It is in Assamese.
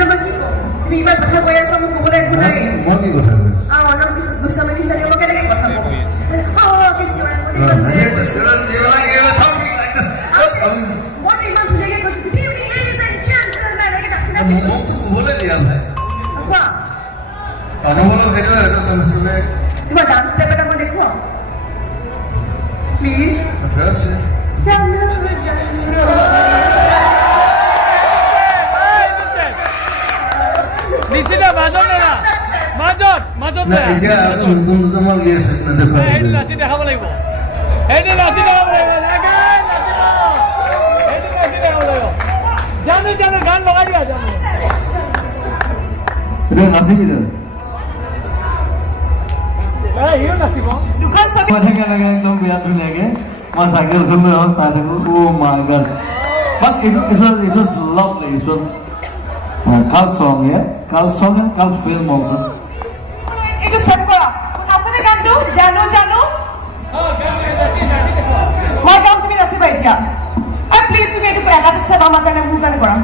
যাব কি তুমি ইমান কথা কৈ আছা মোক ক'বলৈ একো নাই মই কি কথা কৈ আৰু অনম গোস্বামী চাৰি মই কেনেকৈ কথা কওঁ মই ইমান ধুনীয়াকৈ কৈছোঁ good evening ladies and gentlemen এনেকৈ ডাকছিলা মোকতো ক'বলৈ দিয়া নাই কোৱা অনুভৱ সেইটো চলিছিলে তোমাৰ ডান্স ষ্টেপ এটা মই দেখুৱাওঁ প্লিজ আছে নিচিনা মাজত না মাজত না এতিয়া আৰু নতুন নতুন মাল উলিয়াই আছে নেদেখুৱাই সেইটো নাচি দেখাব লাগিব সেইটো নাচি দেখাব লাগিব সেইটো নাচি দেখাব লাগিব জানো গান লগাই দিয়া জানো এতিয়া নাচিবি জানো সিও নাচিব দুখন ছবি কৈ থাকে লাগে একদম বিৰাট ধুনীয়াকে মই চাইকেলখন লৈ আহোঁ চাই থাকোঁ oh' my God but it was lovely. It was cult song, yeah? Cult song and cult film also. এইটো চেট কৰা আছেনে গানটো জানো মই গাম তুমি নাচিবা এতিয়া প্লিজ তুমি এইটো এটা চেট আমাৰ কাৰণে মোৰ কাৰণে কৰা